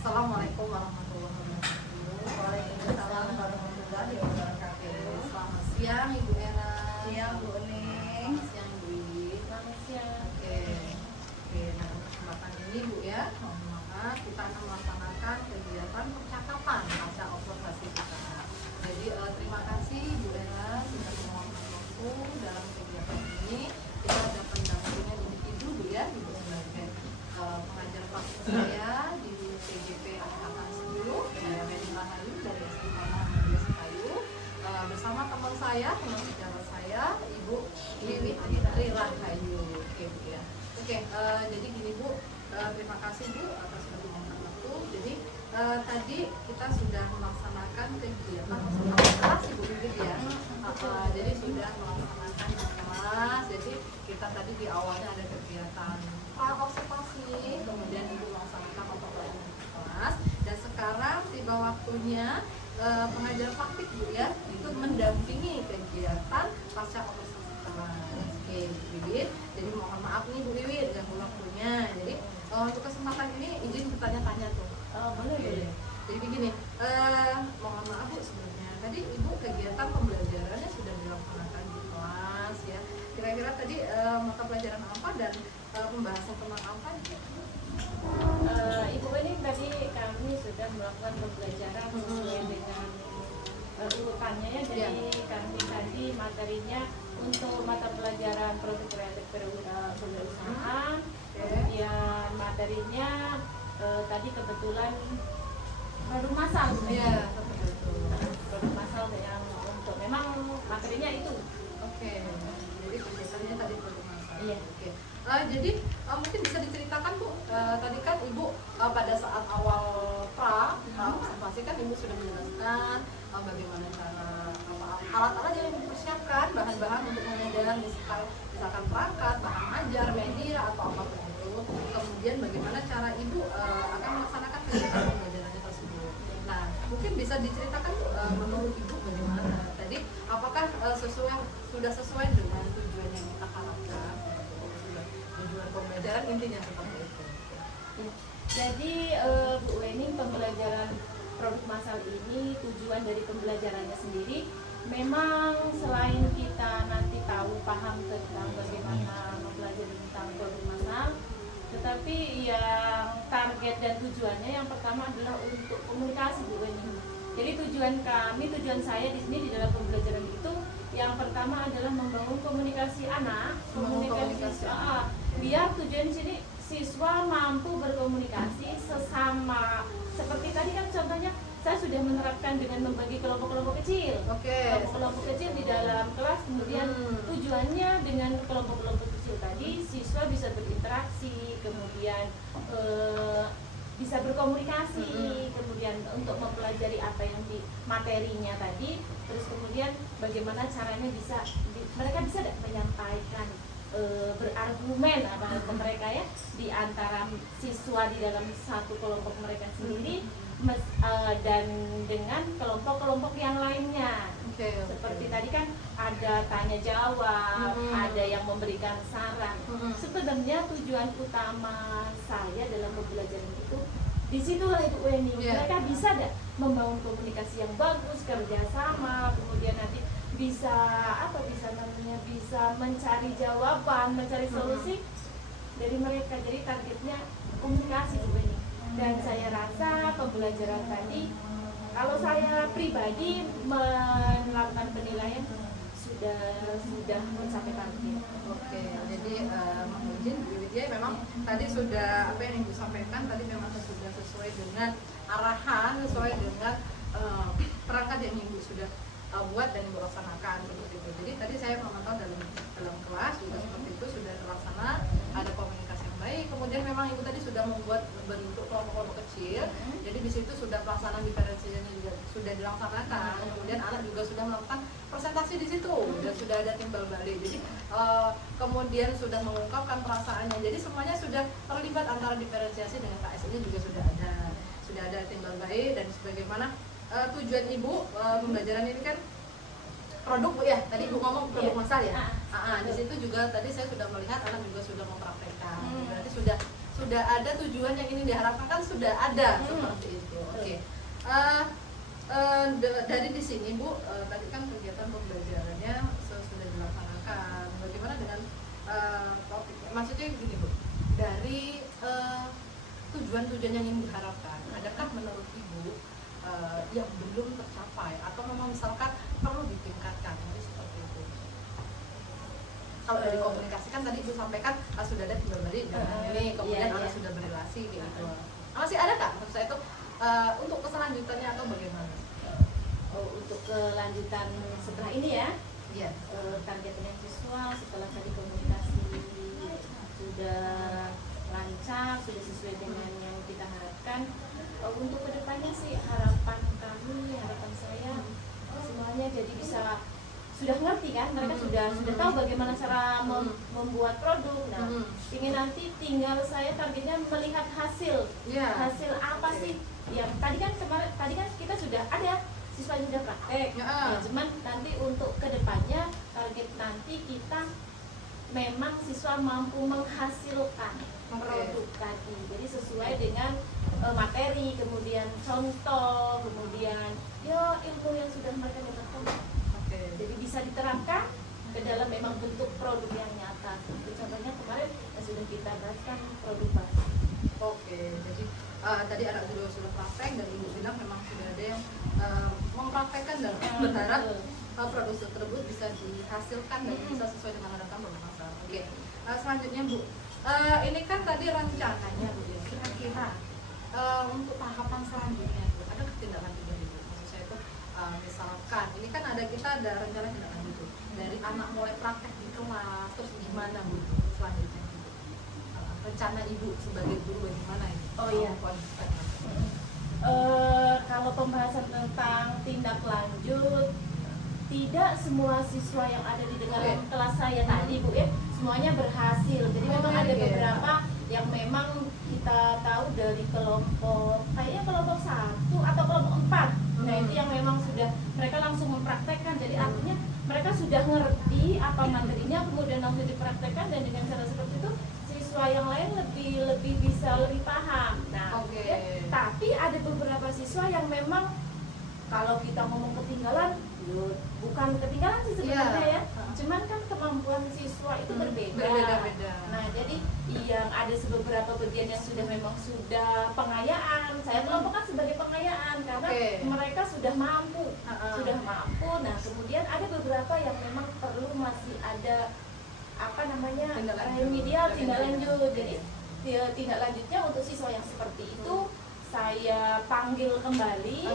Assalamualaikum warahmatullahi wabarakatuh. Waalaikumsalam warahmatullahi wabarakatuh. Selamat siang Ibu Era. Siang Bu Ning. Selamat siang Bu Iwi. Selamat siang. Oke. Nah, kesempatan ini Bu ya, mohon maaf kita akan melaksanakan kegiatan percakapan pasca observasi kita. Jadi terima kasih Bu Era sudah meluangkan waktu dalam kegiatan ini. Kita ada pendampingan individu Bu ya, Ibu sebagai pengajar praktik saya di PGP Angkatan 10 saya Medi Rahayu dari SMA Muhammadiyah Sekayu bersama teman saya, teman sejarah saya, Ibu Wiwi Aditri Rahayu. Oke Bu ya. Jadi gini Bu, terima kasih Bu atas meluangkan waktu. Jadi tadi kita sudah melaksanakan kegiatan kelas Ibu Wiwi ya. Jadi sudah melaksanakan kelas. Jadi kita tadi di awalnya ada kegiatan observasi, kemudian Ibu melaksanakan observasi kelas, dan sekarang tiba waktunya pengajar praktik Bu ya, itu mendampingi kegiatan pasca observasi kelas. Oke Bu Wiwit, jadi mohon maaf nih Bu Wiwit ganggu waktunya. Jadi untuk kesempatan ini izin bertanya-tanya tuh. Boleh. Jadi begini, mohon maaf Bu sebelumnya. Tadi Ibu kegiatan pembelajarannya sudah dilaksanakan di kelas ya. Kira-kira tadi mata pelajaran apa dan pembahasan tentang apa? Ibu ini tadi kami sudah melakukan pembelajaran sesuai dengan urutannya ya. Jadi kami tadi materinya untuk mata pelajaran produk kreatif berwirausahaan. Kemudian materinya tadi kebetulan produk massal. Iya, betul. Produk massal yang untuk memang materinya itu. Oke. Jadi kegiatannya tadi produk massal. Iya. Oke. Jadi mungkin bisa diceritakan Bu, tadi kan Ibu pada saat awal observasi kan Ibu sudah menjelaskan bagaimana cara alat-alat yang dipersiapkan, bahan-bahan untuk mengajar, misalkan perangkat, bahan ajar, media atau apapun itu. Kemudian bagaimana cara Ibu akan melaksanakan kegiatan pembelajarannya tersebut. Nah, mungkin bisa diceritakan Bu, menurut Ibu bagaimana tadi, apakah sudah sesuai dengan tujuan yang kita harapkan? Tujuan pembelajaran intinya seperti itu. Jadi Bu Wening, pembelajaran produk massal ini tujuan dari pembelajarannya sendiri memang selain kita nanti tahu paham tentang bagaimana mempelajari tentang produk massal, tetapi yang target dan tujuannya yang pertama adalah untuk komunikasi Bu Wening. Jadi tujuan saya di sini di dalam pembelajaran itu yang pertama adalah membangun komunikasi anak, biar tujuan di sini siswa mampu berkomunikasi sesama. Seperti tadi kan contohnya saya sudah menerapkan dengan membagi kelompok-kelompok kecil. Kelompok-kelompok kecil di dalam kelas, kemudian tujuannya dengan kelompok-kelompok kecil tadi siswa bisa berinteraksi, kemudian bisa berkomunikasi, kemudian untuk mempelajari apa yang di materinya tadi, terus kemudian bagaimana caranya mereka bisa menyampaikan berargumen ke mereka ya di antara siswa di dalam satu kelompok mereka sendiri dan dengan kelompok-kelompok yang lainnya. Seperti tadi kan ada tanya jawab, ada yang memberikan saran. Sebenarnya tujuan utama saya dalam pembelajaran itu disitulah Ibu Weni. Mereka bisa membangun komunikasi yang bagus, kerjasama, kemudian nanti bisa mencari jawaban, mencari solusi dari mereka. Jadi targetnya komunikasi Bu Weni. Dan saya rasa pembelajaran tadi, kalau saya pribadi melakukan penilaian sudah mencapai target. Jadi Mang Ujin, Bu Widya memang tadi sudah apa yang Ibu sampaikan tadi memang sudah sesuai dengan arahan, sesuai dengan perangkat yang Ibu sudah buat dan Ibu laksanakan seperti itu. Jadi tadi saya memantau dalam kelas juga seperti itu sudah terlaksana, ada komunikasi yang baik. Kemudian memang Ibu tadi sudah membuat bentuk kelompok-kelompok kecil. Jadi di situ sudah pelaksanaan diferensiasinya juga sudah dilaksanakan. Kemudian anak juga sudah melakukan presentasi di situ dan sudah ada timbal balik. Jadi kemudian sudah mengungkapkan perasaannya. Jadi semuanya sudah terlibat antara diferensiasi dengan KS-nya juga sudah ada timbal balik. Dan sebagaimana tujuan Ibu pembelajaran ini kan produk Bu ya, tadi Ibu ngomong produk massal ya. Di situ juga tadi saya sudah melihat anak juga sudah mempraktekkan. Berarti sudah sudah ada tujuan yang ingin diharapkan kan sudah ada seperti itu. Oke. Dari di sini Bu, tadi kan kegiatan pembelajarannya sudah dilaksanakan. Bagaimana dengan topik? Maksudnya gini Bu, dari tujuan-tujuan yang ingin diharapkan, adakah menurut Ibu yang belum tercapai atau memang misalkan perlu ditingkatkan? Jadi seperti itu. Kalau dari komunikasi kan tadi Ibu sampaikan sudah ada pribadi dengan ini, kemudian anak sudah berrelasi gitu. Masih ada Kak? Maksud saya itu untuk keselanjutannya atau bagaimana? Untuk kelanjutan setelah ini ya, Iya. targetnya siswa setelah tadi komunikasi sudah lancar, sudah sesuai dengan yang kita harapkan. Untuk kedepannya sih harapan kami, harapan saya semuanya jadi bisa sudah ngerti kan, mereka sudah tahu bagaimana cara membuat produk. Nah, ingin nanti tinggal saya targetnya melihat hasil, hasil apa sih yang tadi kan kita sudah ada siswa yang sudah praktek. Ya, cuman nanti untuk kedepannya target nanti kita memang siswa mampu menghasilkan produk tadi, jadi sesuai dengan materi, kemudian contoh, kemudian ilmu yang sudah mereka dapatkan. Jadi bisa diterapkan ke dalam memang bentuk produk yang nyata. Contohnya kemarin yang sudah kita bahaskan produk baru. Jadi tadi anak juga sudah praktek dan Ibu bilang memang sudah ada yang mempraktekkan dan berharap produk tersebut bisa dihasilkan dan bisa sesuai dengan harapan bermasalah. Selanjutnya Bu, ini kan tadi rencananya Bu ya, kira-kira untuk tahapan selanjutnya Bu, ada ketindaklanjutan Ibu? Maksud saya itu misalkan ini kan kita ada rencana tindak lanjut Bu, dari anak mulai praktek di kelas, terus gimana Bu selanjutnya Bu? Rencana Ibu sebagai guru bagaimana ini? Kalau pembahasan tentang tindak lanjut, tidak semua siswa yang ada di dalam kelas saya tadi Bu ya, semuanya berhasil. Jadi memang ada beberapa yang memang kita tahu dari kelompok, kayaknya kelompok 1 atau kelompok 4. Nah itu yang memang sudah mereka langsung mempraktekkan. Jadi artinya mereka sudah ngerti apa materinya, kemudian langsung dipraktekkan, dan dengan cara seperti itu siswa yang lain lebih bisa lebih paham. Nah, ya, tapi ada beberapa siswa yang memang kalau kita ngomong ketinggalan, bukan ketinggalan sih sebenarnya ya. Cuman kan kemampuan siswa itu berbeda. Nah, jadi yang ada beberapa bagian yang sudah memang sudah pengayaan. Saya kelompokkan sebagai pengayaan karena mereka sudah mampu, Nah, kemudian ada beberapa yang memang perlu masih ada remedial, tindak lanjut. Jadi tindak lanjutnya untuk siswa yang seperti itu saya panggil kembali,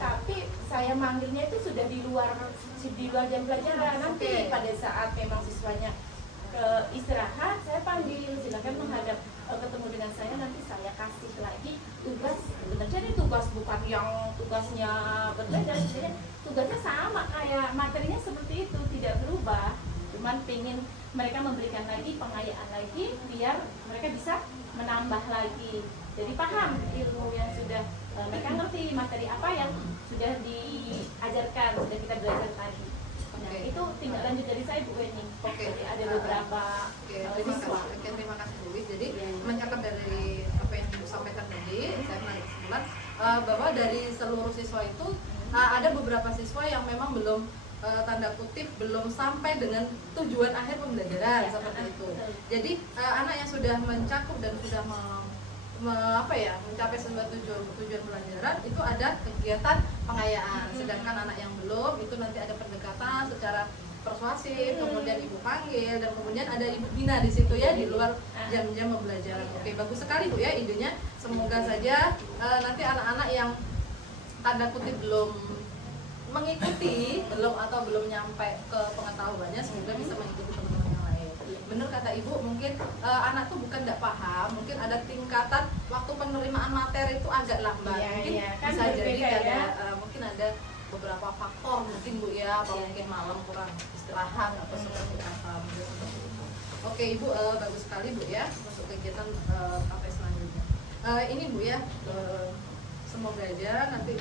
tapi saya manggilnya itu sudah di luar jam pelajaran. Nanti pada saat memang siswanya istirahat, saya panggil, silakan menghadap ketemu dengan saya, nanti saya kasih lagi tugas. Sebenarnya ini tugas bukan yang tugasnya berbeda, sebenarnya tugasnya sama kayak materinya seperti itu, tidak berubah. Cuman pengen mereka memberikan lagi pengayaan lagi biar mereka bisa menambah lagi. Jadi paham ilmu yang sudah mereka ngerti, materi apa yang sudah diajarkan, sudah kita belajar tadi. Nah, itu tindak lanjut dari saya Bu Weni. Jadi ada beberapa siswa. Terima kasih Bu Wis. Jadi mencatat dari apa yang Ibu sampaikan tadi, saya menarik kesimpulan bahwa dari seluruh siswa itu ada beberapa siswa yang memang belum tanda kutip belum sampai dengan tujuan akhir pembelajaran seperti itu. Jadi anak yang sudah mencakup dan sudah mencapai sebuah tujuan pelajaran itu ada kegiatan pengayaan, sedangkan anak yang belum itu nanti ada pendekatan secara persuasif, kemudian Ibu panggil, dan kemudian ada Ibu bina di situ ya, di luar jam-jam pembelajaran. Bagus sekali Bu ya idenya. Semoga saja nanti anak-anak yang tanda kutip belum mengikuti, belum nyampe ke pengetahuannya, semoga bisa mengikuti teman-teman yang lain. Benar kata Ibu, mungkin anak tuh bukan tidak paham, mungkin ada tingkatan waktu penerimaan materi itu agak lambat. Mungkin kan bisa jadi mungkin ada beberapa faktor mungkin Bu ya, apa mungkin malam kurang istirahat atau seperti apa, mungkin seperti itu. Ibu, bagus sekali Bu ya untuk kegiatan sampai selanjutnya. Ini Bu ya, semoga aja nanti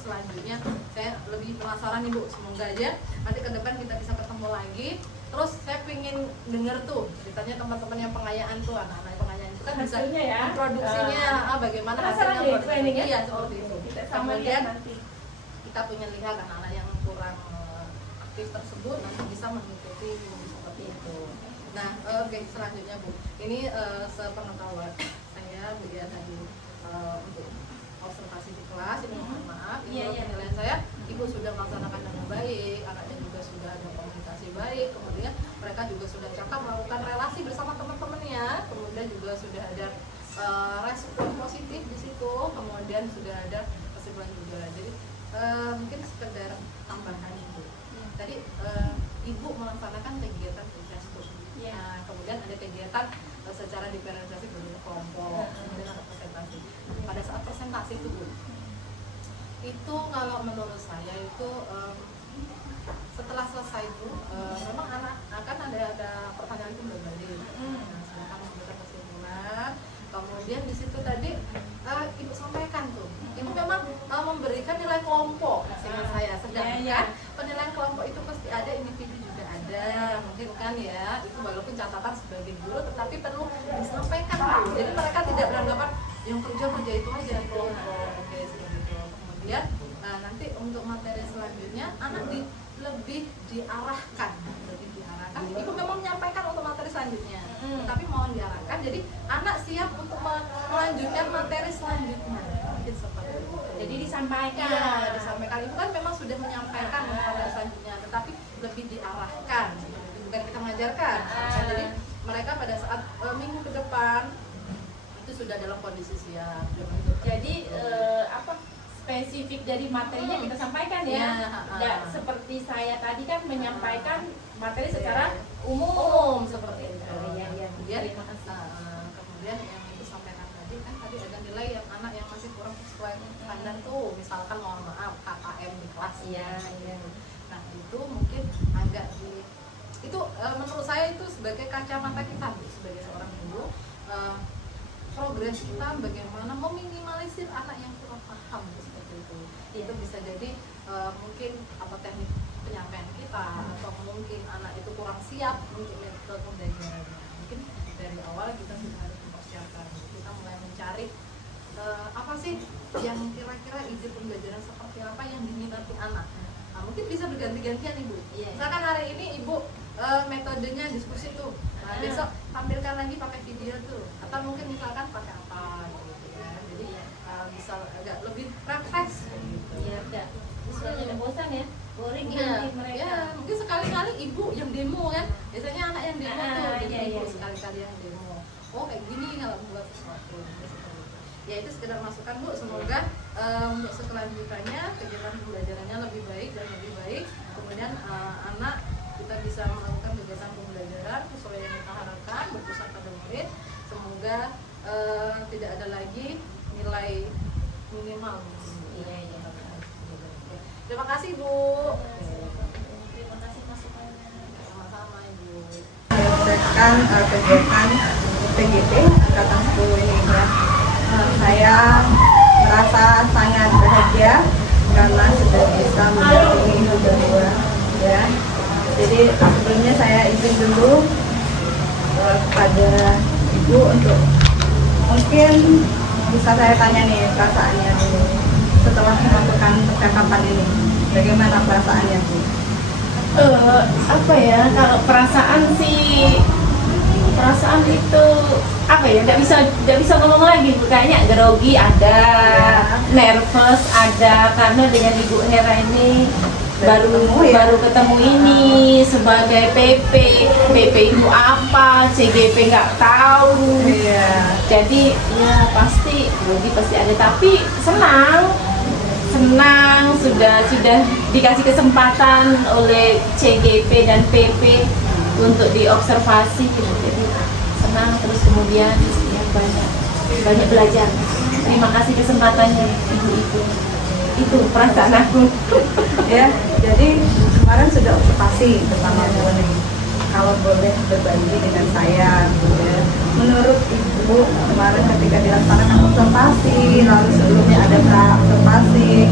selanjutnya saya lebih penasaran nih Bu, semoga aja nanti ke depan kita bisa ketemu lagi. Terus saya pengen denger tuh ceritanya teman-teman yang pengayaan tuh, anak-anak pengayaan itu kan bisa hasilnya ya, produksinya, bagaimana penasaran hasilnya deh, training ya? iya seperti itu. Kita sama Kemudian lihat nanti. kita punya lihat anak-anak yang kurang aktif tersebut nanti bisa mengikuti seperti itu. Nah, oke, selanjutnya Bu, ini sepengetahuan saya Bu ya tadi untuk observasi di kelas, ini mohon maaf, ini penilaian saya, Ibu sudah melaksanakan dengan baik, anaknya juga sudah ada komunikasi baik, kemudian mereka juga sudah cakap melakukan relasi bersama teman-temannya, kemudian juga sudah ada respon positif di situ, kemudian sudah ada kesimpulan juga. Jadi mungkin sekedar tambahan Ibu. Tadi Ibu melaksanakan kegiatan gestur. Nah, kemudian ada kegiatan secara diferensiasi berupa kelompok, kemudian ada presentasi. Pada saat presentasi itu Bu, itu kalau menurut saya itu setelah selesai itu memang anak akan ada pertanyaan itu berbalik. Nah, silakan memberikan kesimpulan. Kemudian di situ tadi Ibu sampaikan tuh, Ibu memang memberikan nilai kelompok, seingat saya. Sedangkan penilaian kelompok itu pasti ada, individu juga ada, mungkin kan ya. Itu walaupun catatan sebagai guru, tetapi perlu disampaikan dulu. Jadi mereka tidak beranggapan yang kerja itu aja kelompok. Oke, seperti itu. Kemudian nanti untuk materi selanjutnya anak lebih diarahkan. Ibu memang menyampaikan untuk materi selanjutnya, tapi mohon diarahkan. Jadi anak siap untuk melanjutkan materi selanjutnya. Mungkin seperti itu. Jadi disampaikan. Iya, disampaikan. Itu kan memang sudah menyampaikan untuk materi selanjutnya, tetapi lebih diarahkan. Bukan kita mengajarkan. Jadi mereka pada saat minggu ke depan itu sudah dalam kondisi siap. Jadi spesifik dari materinya kita sampaikan ya. Seperti saya tadi kan menyampaikan materi secara umum seperti itu. Kemudian kemudian yang itu sampaikan tadi kan tadi ada nilai yang anak yang masih kurang sesuai standar tuh, misalkan mohon maaf KKM di kelas. Nah itu mungkin agak itu menurut saya itu sebagai kacamata kita sebagai seorang guru, progres kita bagaimana meminimalisir anak yang kurang paham seperti itu. Itu bisa jadi mungkin teknik penyampaian kita, atau mungkin anak itu kurang siap untuk metode pembelajarannya. Mungkin dari awal kita sudah harus mempersiapkan, kita mulai mencari apa sih yang kira-kira ide pembelajaran seperti apa yang diminati anak. Nah, mungkin bisa berganti-gantian Ibu. Misalkan hari ini Ibu metodenya diskusi tuh, nah besok tampilkan lagi pakai video tuh, atau mungkin misalkan pakai apa gitu ya. Jadi bisa agak lebih refresh gitu. Soalnya bosan ya, boring mereka. Ya, mungkin sekali-kali Ibu yang demo kan, biasanya anak yang demo tuh, jadi Ibu sekali-kali yang demo. Oh kayak gini kalau membuat sesuatu. Ya itu sekedar masukan Bu, semoga untuk selanjutnya kegiatan pembelajarannya lebih baik dan lebih baik. Kemudian anak kita bisa melakukan kegiatan pembelajaran sesuai yang kita harapkan, berpusat pada murid. Semoga tidak ada lagi nilai minimal. Terima kasih Bu. Terima kasih masukannya. Sama-sama Ibu. Menyelesaikan kegiatan PGP angkatan 10 ini ya. Saya merasa sangat bahagia karena sudah bisa mendampingi ibu berdua ya. Jadi sebelumnya saya izin dulu kepada Ibu untuk mungkin bisa saya tanya nih perasaannya dulu setelah melakukan percakapan ini, bagaimana perasaannya Bu? Apa ya, kalau perasaan itu apa ya, nggak bisa ngomong lagi, kayaknya grogi ada, nervous ada, karena dengan Ibu Hera ini baru ketemu ini sebagai PP itu apa, CGP nggak tahu, jadi ya pasti grogi pasti ada, tapi senang sudah dikasih kesempatan oleh CGP dan PP untuk diobservasi gitu. Jadi senang, terus kemudian ya banyak belajar. Terima kasih kesempatannya Ibu. Itu perasaan aku. Ya, jadi kemarin sudah observasi bersama Bu nih. Kalau boleh berbagi dengan saya, ya. Menurut Ibu kemarin ketika dilaksanakan observasi, lalu sebelumnya ada observasi,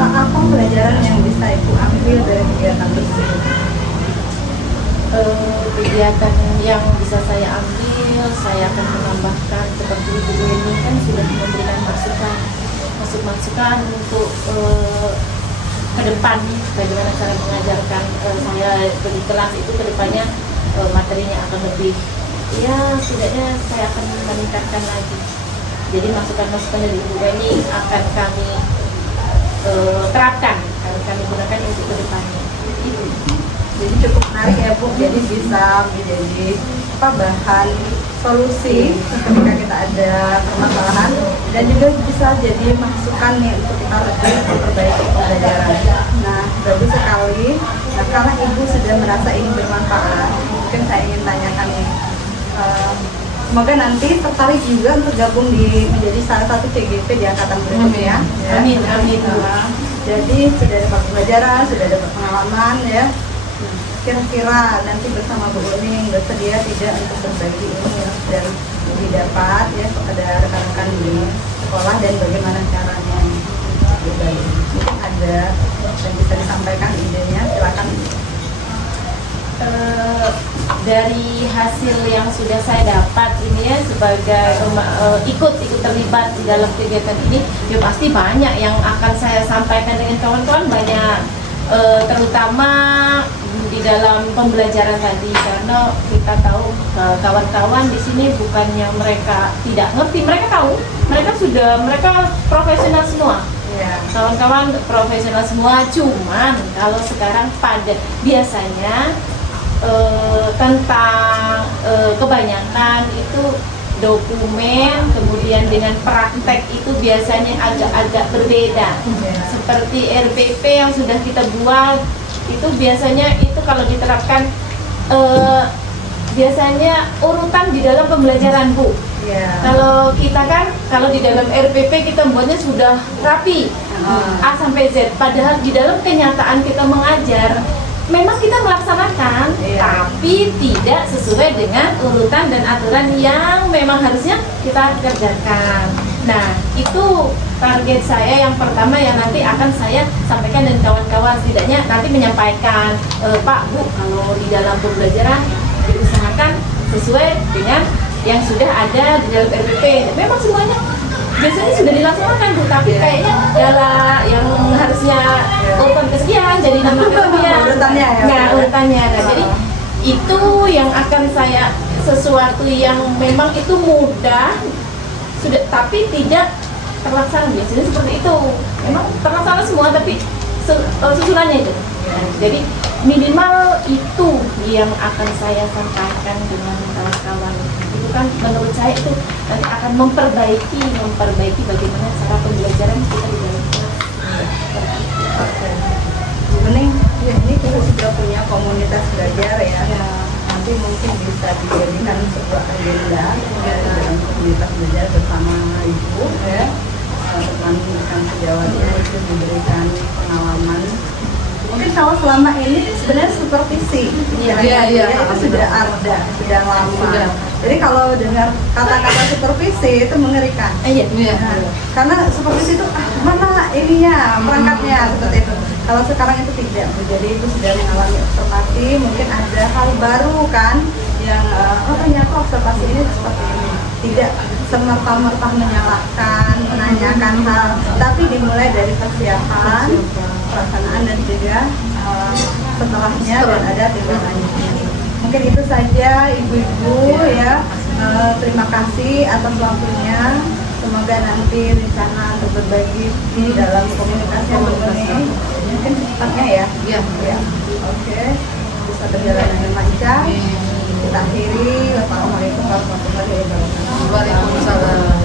apa pelajaran yang bisa Ibu ambil dari kegiatan tersebut? Kegiatan yang bisa saya ambil hasil saya akan menambahkan seperti Ibu ini kan sudah memberikan masukan untuk ke depan bagaimana cara mengajarkan saya bagi kelas itu ke depannya materinya akan lebih ya setidaknya saya akan meningkatkan lagi. Jadi masukan-masukan dari Ibu ini akan kami terapkan, akan kami gunakan untuk ke depannya. Itu. Jadi cukup menarik ya Bu, jadi bisa menjadi bahan solusi ketika kita ada permasalahan dan juga bisa jadi masukan nih untuk kita lebih memperbaiki pembelajaran. Nah, bagus sekali. Nah, karena Ibu sudah merasa ini bermanfaat, mungkin saya ingin tanyakan nih, semoga nanti tertarik juga untuk gabung menjadi salah satu CGP di angkatan berikutnya. Amin, amin. Jadi sudah dapat pembelajaran, sudah dapat pengalaman ya. Kira-kira nanti bersama Bu Uning bersedia tidak untuk berbagi ilmu dan didapat ya kepada rekan-rekan di sekolah dan bagaimana caranya berbagi? Mungkin ada yang bisa disampaikan idenya, silakan. Dari hasil yang sudah saya dapat ini ya sebagai ikut terlibat di dalam kegiatan ini, ya pasti banyak yang akan saya sampaikan dengan kawan-kawan, banyak terutama di dalam pembelajaran tadi, karena kita tahu kawan-kawan di sini bukannya mereka tidak ngerti, mereka profesional semua. Kawan-kawan profesional semua, cuman kalau sekarang biasanya tentang kebanyakan itu dokumen, kemudian dengan praktek itu biasanya agak-agak berbeda. Seperti RPP yang sudah kita buat itu biasanya itu kalau diterapkan biasanya urutan di dalam pembelajaran Bu. Kalau kita kan kalau di dalam RPP kita buatnya sudah rapi A sampai Z, padahal di dalam kenyataan kita mengajar memang kita melaksanakan, tapi tidak sesuai dengan urutan dan aturan yang memang harusnya kita kerjakan. Nah, itu target saya yang pertama yang nanti akan saya sampaikan dan kawan-kawan, setidaknya nanti menyampaikan, Pak, Bu, kalau di dalam pembelajaran diusahakan sesuai dengan yang sudah ada di dalam RPP. Memang semuanya biasanya sudah dilaksanakan Bu, tapi kayaknya yang harusnya urutan kesekian jadi nomor kesekian. Urutannya. Nah, jadi itu yang akan saya sesuatu yang memang itu mudah sudah, tapi tidak terlaksana. Biasanya seperti itu. Memang terlaksana semua, tapi susunannya itu. Jadi minimal itu yang akan saya sampaikan dengan kawan-kawan. Itu kan menurut saya itu nanti akan memperbaiki bagaimana cara pembelajaran kita di dalam kelas. Mending ini kita sudah punya komunitas belajar ya. Nanti mungkin bisa dijadikan sebuah agenda dalam komunitas belajar bersama Ibu ya. Memberikan sejawatnya itu diberikan pengalaman. Mungkin kalau selama ini sebenarnya supervisi, itu sudah ada, sudah lama. Jadi kalau dengar kata-kata supervisi itu mengerikan. Karena supervisi itu mana ininya, perangkatnya seperti itu. Kalau sekarang itu tidak, jadi itu sudah mengalami observasi. Mungkin ada hal baru kan yang ternyata observasi ini seperti ini. Tidak semerta-merta menyalahkan, menanyakan hal, tapi dimulai dari persiapan, pelaksanaan dan juga setelahnya dan ada tindak lanjutnya. Mungkin itu saja Ibu-ibu ya. Terima kasih atas waktunya. Semoga nanti rencana untuk berbagi di dalam komunikasi yang ini mungkin secepatnya ya. Oke. Bisa berjalan dengan lancar. Kita akhiri. Wassalamualaikum warahmatullahi wabarakatuh. Waalaikumsalam.